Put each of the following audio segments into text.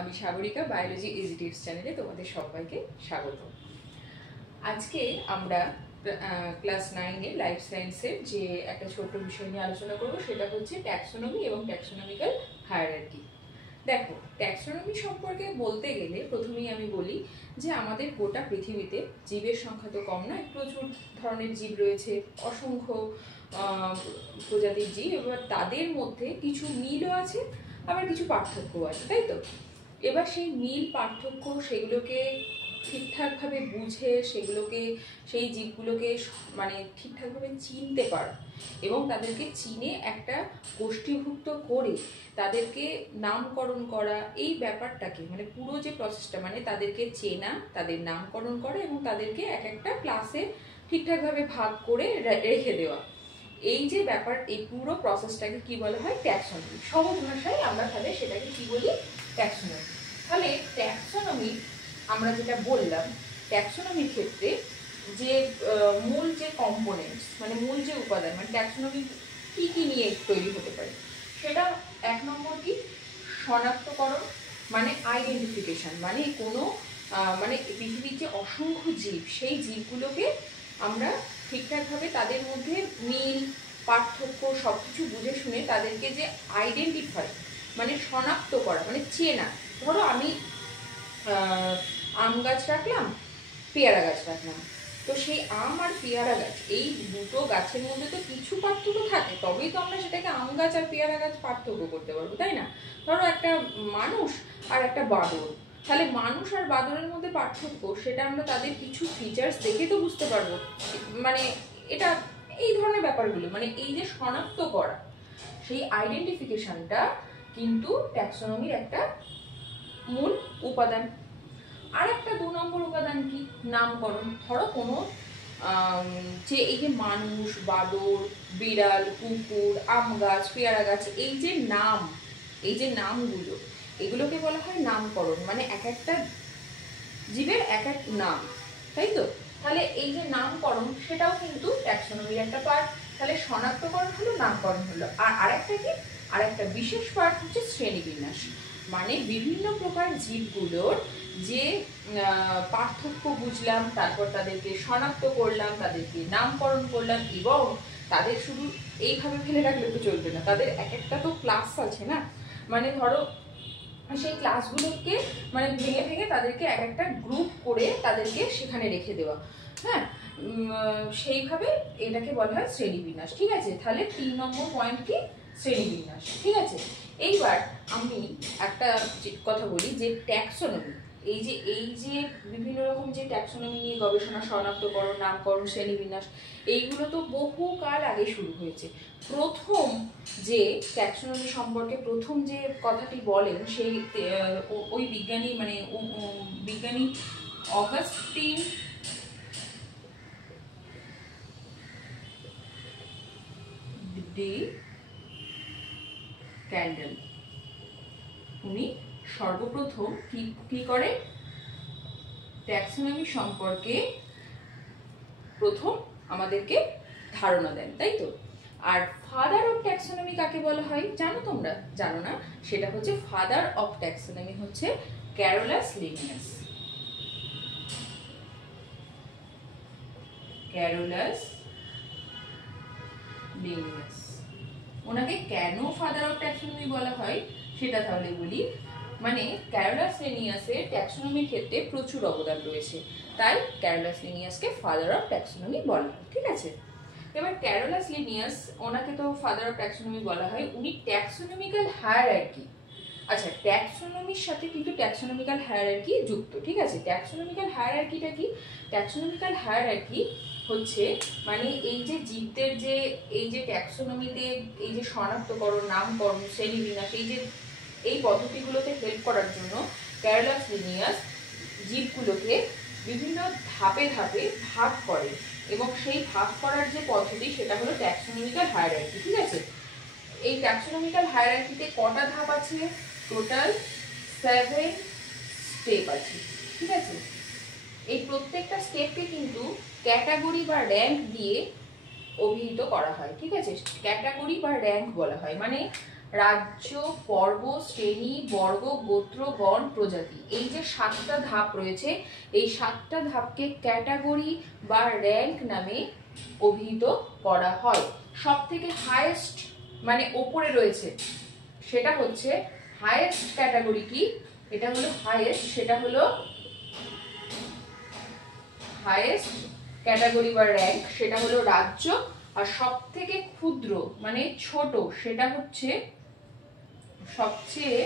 আমি Sagarika, biology easy tips চ্যানেলে তোমাদের সবাইকে স্বাগত। আজকে আমরা ক্লাস 9-এ লাইফ সায়েন্সের যে একটা ছোট্ট বিষয় নিয়ে আলোচনা করব, সেটা হচ্ছে ট্যাক্সোনমি এবং ট্যাক্সোনমিক্যাল হায়ারার্কি। দেখো, ট্যাক্সোনমি সম্পর্কে বলতে গেলে প্রথমেই আমি বলি যে আমাদের গোটা পৃথিবীতে জীবের সংখ্যা তো কম নয়, প্রচুর ধরনের জীব রয়েছে, অসংখ্য প্রজাতির জীব। এবার তাদের মধ্যে কিছু মিলও আছে, আবার কিছু পার্থক্যও আছে, তাই তো? এবার সেই মিল পার্থক্য সেগুলোকে ঠিকঠাকভাবে বুঝে সেই জীবগুলোকে মানে ঠিকঠাকভাবে চিনতে পারা এবং তাদেরকে চিনে একটা গোষ্ঠীভুক্ত করে তাদেরকে নামকরণ করা, এই ব্যাপারটাকে মানে পুরো যে প্রসেসটা, মানে তাদেরকে চেনা, তাদের নামকরণ করা এবং তাদেরকে এক একটা ক্লাসে ঠিকঠাকভাবে ভাগ করে রেখে দেওয়া, এই যে ব্যাপার, এই পুরো প্রসেসটাকে কি বলা হয়? ট্যাক্সোনমি। সহজ ভাষায় আমরা তাহলে সেটাকে কি বলি? ট্যাক্সোনমি। তাহলে ট্যাক্সোনমি আমরা যেটা বললাম, ট্যাক্সোনমির ক্ষেত্রে যে মূল যে কম্পোনেন্টস, মানে মূল যে উপাদান, মানে ট্যাক্সোনমি কি কি নিয়ে তৈরি হতে পারে, সেটা এক নম্বর কি? শনাক্তকরণ, মানে আইডেন্টিফিকেশন, মানে কোনো মানে পৃথিবীর যে অসংখ্য জীব, সেই জীবগুলোকে আমরা ঠিকঠাকভাবে তাদের মধ্যে মিল পার্থক্য সব কিছু বুঝে শুনে তাদেরকে যে আইডেন্টিফাই, মানে শনাক্ত করা, মানে চেনা। ধরো আমি আম গাছ রাখলাম, পেয়ারা গাছ রাখলাম, তো সেই আম আর পেয়ারা গাছ, এই দুটো গাছের মধ্যে তো কিছু পার্থক্য থাকে, তবেই তো আমরা সেটাকে আম গাছ আর পেয়ারা গাছ পার্থক্য করতে পারবো, তাই না? ধরো একটা মানুষ আর একটা বাদর, তাহলে মানুষ আর বাদরের মধ্যে পার্থক্য, সেটা আমরা তাদের কিছু ফিচার্স দেখে তো বুঝতে পারবো। মানে এটা এই ধরনের ব্যাপারগুলো, মানে এই যে শনাক্ত করা, সেই আইডেন্টিফিকেশনটা কিন্তু ট্যাক্সোনমির একটা মূল উপাদান। আর একটা 2 নম্বর উপাদান কি? নামকরণ। ধরো কোনো যে এই যে মানুষ, বাদর, বিড়াল, কুকুর, আম গাছ, পেয়ারা গাছ, এই যে নাম, এই যে নামগুলো, এগুলোকে বলা হয় নামকরণ, মানে এক একটা জীবের এক এক নাম, তাই তো? তাহলে এই যে নামকরণ, সেটাও কিন্তু ট্যাক্সোনমির একটা পার্ট। তাহলে শনাক্তকরণ হলো, নামকরণ হলো। আর আরেকটা কি? আরেকটা বিশেষ পার্ট হচ্ছে শ্রেণীবিন্যাস, মানে বিভিন্ন প্রকার জীবগুলোর যে পার্থক্য বুঝলাম, তারপর তাদেরকে শনাক্ত করলাম, তাদেরকে নামকরণ করলাম, এবং তাদের শুধু এইভাবে ফেলে রাখলে তো চলবে না, তাদের এক একটা তো ক্লাস আছে না, মানে ধরো সেই ক্লাসগুলোকে মানে ভেঙে ভেঙে তাদেরকে এক একটা গ্রুপ করে তাদেরকে সেখানে রেখে দেওয়া, হ্যাঁ, সেইভাবে এটাকে বলা হয় শ্রেণীবিন্যাস। ঠিক আছে, তাহলে 3 নম্বর পয়েন্ট কি? শ্রেণীবিন্যাস। ঠিক আছে, এইবার আমি একটা কথা বলি যে ট্যাক্সোনমি, এই যে বিভিন্ন রকম যে ট্যাক্সোনমি নিয়ে গবেষণা, শনাক্তকরণ, নামকরণ, শ্রেণীবিন্যাস, এইগুলো তো বহুকাল আগে শুরু হয়েছে। প্রথম যে ট্যাক্সোনমি সম্পর্কে প্রথম যে কথাটি বলেন, সেই ওই বিজ্ঞানী, মানে বিজ্ঞানী অগাস্টিন ডি ক্যান্ডেল, উনি সর্বপ্রথম কি করে? ট্যাক্সোনমি সম্পর্কে প্রথম আমাদেরকে ধারণা দেন, তাই তো? আর ফাদার অফ ট্যাক্সোনমি কাকে বলা হয় জানো তোমরা? জানো না? সেটা হচ্ছে ফাদার অফ ট্যাক্সোনমি হচ্ছে ক্যারোলাস লিনিয়াস। ক্যারোলাস লিনিয়াস, ওনাকে কেন ফাদার অফ ট্যাক্সোনমি বলা হয় সেটা তাহলে বলি। মানে ক্যারোলাস লিনিয়াসের ট্যাক্সোনমির ক্ষেত্রে প্রচুর অবদান রয়েছে, তাই ক্যারোলাস লিনিয়াসকে ফাদার অফ ট্যাক্সোনমি বলা হয়। ঠিক আছে, এবার ক্যারোলাস লিনিয়াস, ওনাকে তো ফাদার অফ ট্যাক্সোনমি বলা হয়, উনি ট্যাক্সোনমিক্যাল হায়ারার্কি, আচ্ছা ট্যাক্সোনমির সাথে কিন্তু ট্যাক্সোনমিক্যাল হায়ারার্কি যুক্ত। ঠিক আছে, ট্যাক্সোনমিক্যাল হায়ারার্কিটা কি? ট্যাক্সোনমিক্যাল হায়ারার্কি হচ্ছে মানে এই যে জীবদের যে এই যে ট্যাক্সোনমিতে এই যে শনাক্তকরণ, নামকরণ, শ্রেণীবিন্যাস, এই পদ্ধতিগুলোতে হেল্প করার জন্য ক্যারোলাস লিনিয়াস জীবগুলোকে বিভিন্ন ধাপে ধাপে ভাগ করে, এবং সেই ভাগ করার যে পদ্ধতি, সেটা হলো ট্যাক্সোনমিক্যাল হায়ারার্কি। ঠিক আছে, এই ট্যাক্সোনমিক্যাল হায়ারার্কিতে কটা ধাপ আছে? টোটাল 7 স্টেপ আছে। ঠিক আছে, এই প্রত্যেকটা স্টেপকে কিন্তু ক্যাটাগরি বা র্যাঙ্ক দিয়ে অভিহিত করা হয়। ঠিক আছে, ক্যাটাগরি বা র্যাঙ্ক বলা হয়, মানে রাজ্য, পর্ব, শ্রেণী, বর্গ, গোত্র, গণ, প্রজাতি, এই যে 7টা ধাপ রয়েছে, এই 7টা ধাপকে ক্যাটাগরি বা র্যাঙ্ক নামে অভিহিত করা হয়। সব থেকে হাইয়েস্ট মানে ওপরে রয়েছে সেটা হচ্ছে হাইয়েস্ট ক্যাটাগরি কি, এটা হলো হাইয়েস্ট, সেটা হলো হাইয়েস্ট ক্যাটাগরি বা র্যাঙ্ক, সেটা হলো রাজ্য। আর সব থেকে ক্ষুদ্র মানে ছোট সেটা হচ্ছে সবচেয়ে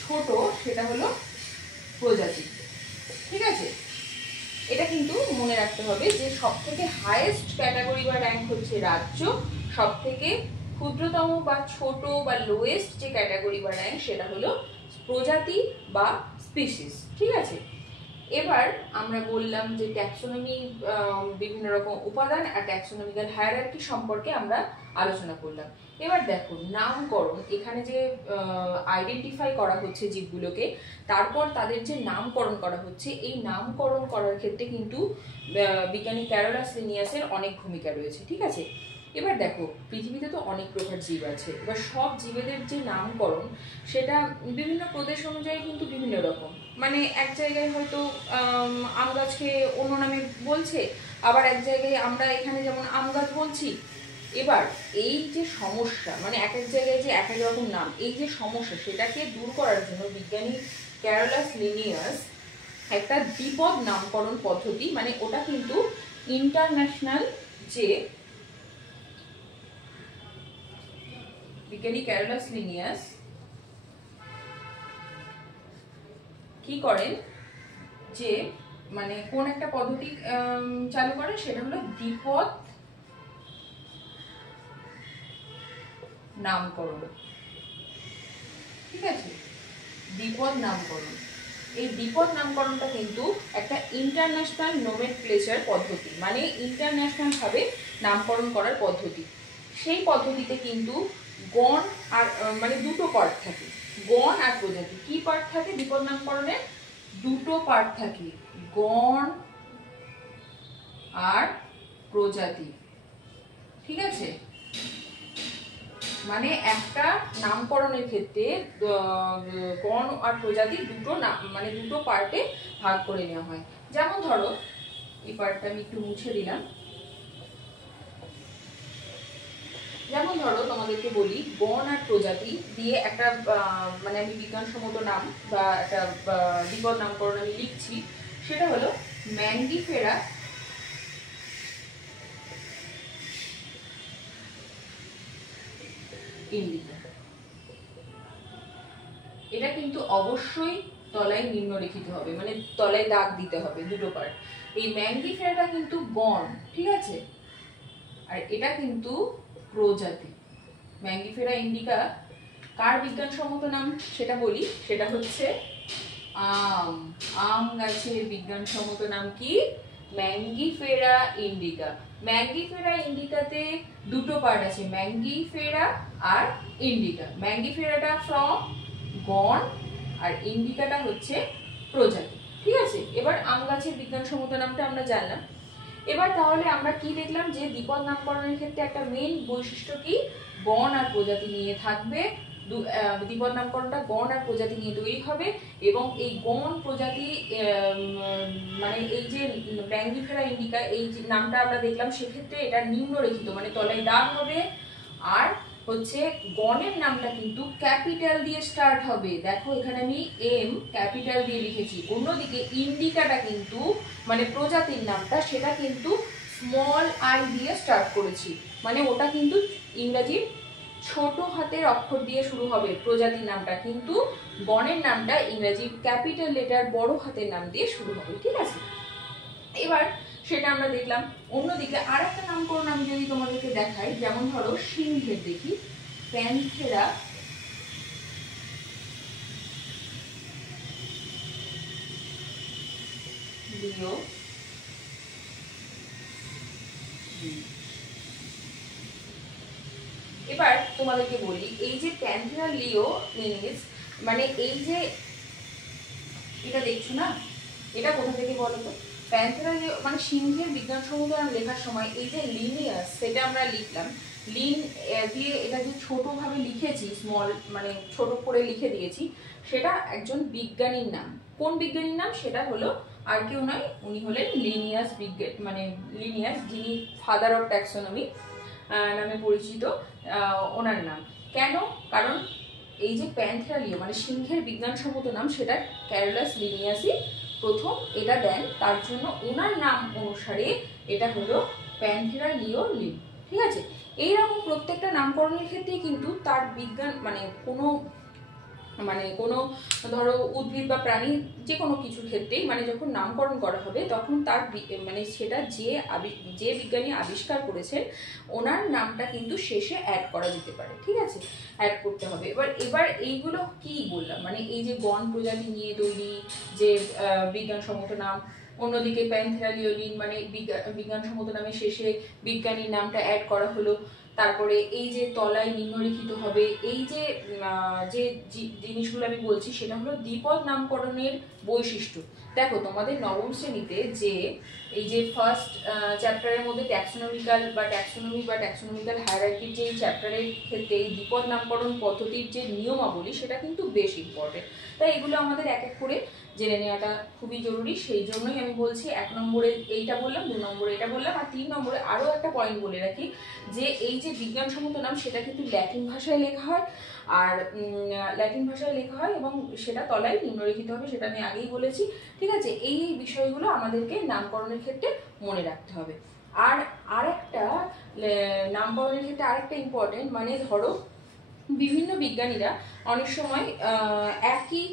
ছোট, সেটা হলো প্রজাতি। ঠিক আছে, এটা কিন্তু মনে রাখতে হবে যে সব থেকে হাইয়েস্ট ক্যাটাগরি বা র্যাঙ্ক হচ্ছে রাজ্য, সব থেকে ক্ষুদ্রতম বা ছোট বা লোয়েস্ট যে ক্যাটাগরি বা র্যাঙ্ক সেটা হলো প্রজাতি বা স্পিসিস। ঠিক আছে, এবার আমরা বললাম যে ট্যাক্সোনমি বিভিন্ন রকম উপাদান আর ট্যাক্সোনমিক্যাল হায়ারার্কি সম্পর্কে আমরা আলোচনা করলাম। এবার দেখো নামকরণ, এখানে যে আইডেন্টিফাই করা হচ্ছে জীবগুলোকে, তারপর তাদের যে নামকরণ করা হচ্ছে, এই নামকরণ করার ক্ষেত্রে কিন্তু বিজ্ঞানী ক্যারোলাস লিনিয়াসের অনেক ভূমিকা রয়েছে। ঠিক আছে, এবার দেখো পৃথিবীতে তো অনেক প্রকার জীব আছে, এবার সব জীবেদের যে নামকরণ সেটা বিভিন্ন প্রদেশ অনুযায়ী কিন্তু বিভিন্ন রকম, মানে এক জায়গায় হয়তো আম গাছকে অন্য নামে বলছে, আবার এক জায়গায় আমরা এখানে যেমন আম গাছ বলছি। এবার এই যে সমস্যা, মানে এক এক জায়গায় যে এক এক রকম নাম, এই যে সমস্যা সেটাকে দূর করার জন্য বিজ্ঞানী ক্যারোলাস লিনিয়াস একটা দ্বিপদ নামকরণ পদ্ধতি, মানে ওটা কিন্তু ইন্টারন্যাশনাল, যে বিজ্ঞানী ক্যারোলাস লিনিয়াস কি করেন যে মানে কোন একটা পদ্ধতি চালু করে, সেটা হলো দ্বিপদ নামকরণ। ঠিক আছে, দ্বিপদ নামকরণ, এই দ্বিপদ নামকরণটা কিন্তু একটা ইন্টারন্যাশনাল নোমেনক্লেচার পদ্ধতি, মানে ইন্টারন্যাশনাল ভাবে নামকরণ করার পদ্ধতি। সেই পদ্ধতিতে কিন্তু গণ আর মানে দুটো পার্ট থাকে, গণ আর প্রজাতি। কি পার্ট থাকে দ্বিপদ নামকরণে? দুটো পার্ট থাকে, গণ আর প্রজাতি। ঠিক আছে, মানে একটা নামকরণের ক্ষেত্রে গণ আর প্রজাতি দুটো মানে দুটো পার্টে ভাগ করে নেওয়া হয়। যেমন ধরো এই পার্টটা আমি একটু মুছে দিলাম, যেমন ধরো তোমাদেরকে বলি গণ আর প্রজাতি দিয়ে একটা মানে আমি বিজ্ঞানসম্মত নাম বা একটা দ্বিপদ নামকরণ আমি লিখছি, সেটা হলো ম্যাঙ্গিফেরা ইন্ডিকা। এটা কিন্তু অবশ্যই তলায় নিম্নলিখিত হবে, মানে তলায় দাগ দিতে হবে দুটো পার্ট। এই ম্যাঙ্গিফেরাটা কিন্তু গণ, ঠিক আছে, আর এটা কিন্তু প্রজাতি। ম্যাঙ্গিফেরা ইন্ডিকা কার বিজ্ঞানসম্মত নাম সেটা বলি, সেটা হচ্ছে আম। আম গাছের বিজ্ঞানসম্মত নাম কি? Mangifera indica. ম্যাঙ্গিফেরা ইন্ডিকাতে দুটো পার্ট আছে, ম্যাঙ্গিফেরা আর ইন্ডিকা। ম্যাঙ্গিফেরাটা ফ্রম গণ আর ইন্ডিকাটা হচ্ছে প্রজাতি। ঠিক আছে, এবার আম গাছের বিজ্ঞানসম্মত নামটা আমরা জানলাম। এবার তাহলে আমরা কি দেখলাম যে দ্বিপদ নামকরণের ক্ষেত্রে একটা মেইন বৈশিষ্ট্য কি, গণ আর প্রজাতি নিয়ে থাকবে। দ্বিপদ নামকরণটা গণ আর প্রজাতি নিয়ে তৈরি হবে, এবং এই গণ প্রজাতি মানে এই যে ম্যাঙ্গিফেরা ইন্ডিকা এই যে নামটা আমরা দেখলাম, সেক্ষেত্রে এটা নিম্নলিখিত মানে তলায় দাগ হবে। আর হচ্ছে গণের নামটা কিন্তু ক্যাপিটাল দিয়ে স্টার্ট হবে, দেখো এখানে আমি এম ক্যাপিটাল দিয়ে লিখেছি। অন্যদিকে ইন্ডিকাটা কিন্তু মানে প্রজাতির নামটা, সেটা কিন্তু স্মল আই দিয়ে স্টার্ট করেছি, মানে ওটা কিন্তু ইংরেজির ছোট হাতের অক্ষর দিয়ে শুরু হবে প্রজাতির নামটা, কিন্তু গণের নামটা ইংরেজি ক্যাপিটাল লেটার বড় হাতের নাম দিয়ে শুরু হবে। ঠিক আছে, এবার সেটা আমরা দেখলাম। অন্যদিকে আর একটা নামকরণ আমি যদি তোমাদেরকে দেখাই, যেমন ধরো সিংহের দেখি, প্যান্থেরা লিও। এবার তোমাদেরকে বলি এই যে প্যান্থেরা লিও লিনিস, মানে এই যে এটা দেখছো না, এটা কোথা থেকে বলো তো? প্যান্থেরা লিও মানে সিংহের বিজ্ঞানসম্মত নাম লেখার সময় এই যে লিনিয়াস সেটা আমরা লিখলাম, লিন দিয়ে এটা যে ছোটভাবে লিখেছি, স্মল মানে ছোট করে লিখে দিয়েছি, সেটা একজন বিজ্ঞানীর নাম। কোন বিজ্ঞানীর নাম? সেটা হলো আর কেউ নয়, উনি হলেন লিনিয়াস বিজ্ঞানী, মানে লিনিয়াস, যিনি ফাদার অফ ট্যাক্সোনমি নামে পরিচিত, ওনার নাম। কেন? কারণ এই যে প্যান্থেরা লিও মানে সিংহের বিজ্ঞানসম্মত নাম, সেটা ক্যারোলাস লিনিয়াসই প্রথম এটা দেন, তার জন্য ওনার নাম অনুসারে এটা হলো প্যান্থেরা লিও লিন। ঠিক আছে, এইরকম প্রত্যেকটা নামকরণের ক্ষেত্রেই কিন্তু তার বিজ্ঞান মানে কোনো ধরো উদ্ভিদ বা প্রাণী যে কোনো কিছুর ক্ষেত্রেই মানে যখন নামকরণ করা হবে তখন তার মানে সেটা যে বিজ্ঞানী আবিষ্কার করেছেন ওনার নামটা কিন্তু শেষে অ্যাড করা যেতে পারে। ঠিক আছে, অ্যাড করতে হবে। এবার এইগুলো কি বললাম, মানে এই যে গণ প্রজাতি নিয়ে তৈরি যে বিজ্ঞানসম্মত নাম, অন্যদিকে প্যান্থেরা লিওলিন মানে বিজ্ঞানসম্মত নামে শেষে বিজ্ঞানীর নামটা অ্যাড করা হলো। তারপরে এই যে তলায় নিম্নলিখিত হবে, এই যে জিনিসগুলো আমি বলছি সেটা হলো দ্বিপদ নামকরণের বৈশিষ্ট্য। দেখো তোমাদের নবম শ্রেণীতে যে এই যে ফার্স্ট চ্যাপ্টারের মধ্যে ট্যাক্সোনমিক্যাল হায়ারার্কির যে চ্যাপ্টারের ক্ষেত্রে এই দ্বিপদ নামকরণ পদ্ধতির যে নিয়মাবলী সেটা কিন্তু বেশ ইম্পর্টেন্ট। তাই এগুলো আমাদের এক এক করে জেনে নেওয়াটা খুবই জরুরি। সেই জন্যই আমি বলছি 1 নম্বরে এইটা বললাম, 2 নম্বরে এটা বললাম, আর 3 নম্বরে আরও একটা পয়েন্ট বলে রাখি যে এই যে বিজ্ঞানসম্মত নাম সেটা কিন্তু ল্যাটিন ভাষায় লেখা হয়, আর ল্যাটিন ভাষায় লেখা হয় এবং সেটা তলায় নিম্নলিখিত হবে, সেটা আমি আগেই বলেছি। ঠিক আছে, এই বিষয়গুলো আমাদেরকে নামকরণের ক্ষেত্রে মনে রাখতে হবে। আর আরেকটা নামকরণের ক্ষেত্রে আরেকটা ইম্পর্টেন্ট, মানে ধরো বিভিন্ন বিজ্ঞানীরা অনেক সময় একই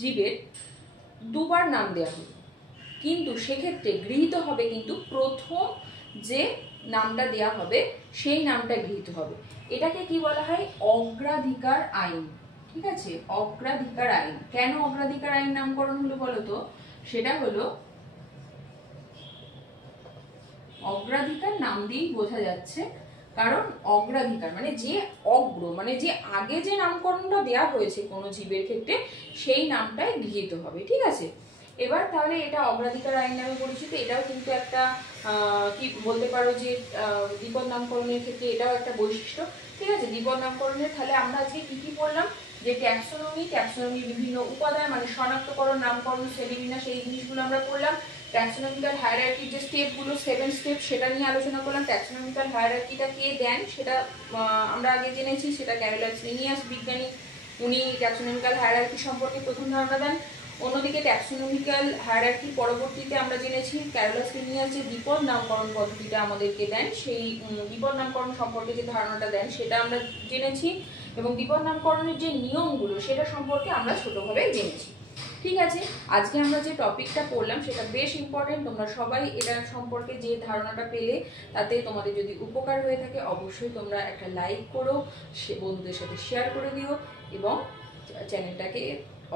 জীবের দুবার নাম দেওয়া হবে, কিন্তু সেক্ষেত্রে গৃহীত হবে কিন্তু প্রথম যে নামটা দেয়া হবে সেই নামটা গৃহীত হবে। এটাকে কি বলা হয়? অগ্রাধিকার আইন। ঠিক আছে, অগ্রাধিকার আইন। কেন অগ্রাধিকার আইন নামকরণ হলো বলো তো? সেটা হলো অগ্রাধিকার নাম দিয়েই বোঝা যাচ্ছে, কারণ অগ্রাধিকার মানে যে অগ্র মানে যে আগে যে নামকরণটা দেয়া হয়েছে কোনো জীবের ক্ষেত্রে সেই নামটাই গৃহীত হবে। ঠিক আছে, এবার তাহলে এটা অগ্রাধিকার আইন নামে পরিচিত। এটাও কিন্তু একটা কি বলতে পারো যে দ্বিপদ নামকরণের ক্ষেত্রে এটাও একটা বৈশিষ্ট্য। ঠিক আছে, দ্বিপদ নামকরণের তাহলে আমরা আজকে কি কি পড়লাম? যে ট্যাক্সোনমির বিভিন্ন উপাদান মানে শনাক্তকরণ, নামকরণ, শ্রেণীবিন্যাস, এই জিনিসগুলো আমরা পড়লাম। ট্যাক্সোনমিক্যাল হায়ারার্কির যে স্টেপগুলো 7 স্টেপ সেটা নিয়ে আলোচনা করলাম। ট্যাক্সোনমিক্যাল হায়ারার্কিটা কে দেন সেটা আমরা আগে জেনেছি, সেটা ক্যারোলাস লিনিয়াস বিজ্ঞানী, উনি ট্যাক্সোনমিক্যাল হায়ারার্কি সম্পর্কে প্রথম ধারণা দেন। অন্যদিকে ট্যাক্সোনমিক্যাল হায়ারার্কির পরবর্তীতে আমরা জেনেছি ক্যারোলাস লিনিয়াস যে দ্বিপদ নামকরণ পদ্ধতিটা আমাদেরকে দেন, সেই দ্বিপদ নামকরণ সম্পর্কে যে ধারণাটা দেন সেটা আমরা জেনেছি, এবং দ্বিপদ নামকরণের যে নিয়মগুলো সেটা সম্পর্কে আমরা ছোটভাবে জেনেছি। ঠিক আছে, আজকে আমরা যে টপিকটা পড়লাম সেটা বেশ ইম্পর্টেন্ট। তোমরা সবাই এটা সম্পর্কে যে ধারণাটা পেলে তাতে তোমাদের যদি উপকার হয়ে থাকে অবশ্যই তোমরা একটা লাইক করো, সে বন্ধুদের সাথে শেয়ার করে দিও এবং চ্যানেলটাকে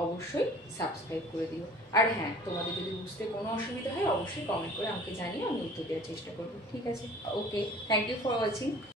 অবশ্যই সাবস্ক্রাইব করে দিও। আর হ্যাঁ, তোমাদের যদি বুঝতে কোনো অসুবিধা হয় অবশ্যই কমেন্ট করে আমাকে জানিয়ে আমি উত্তর দেওয়ার চেষ্টা করবো। ঠিক আছে, ওকে, থ্যাংক ইউ ফর ওয়াচিং।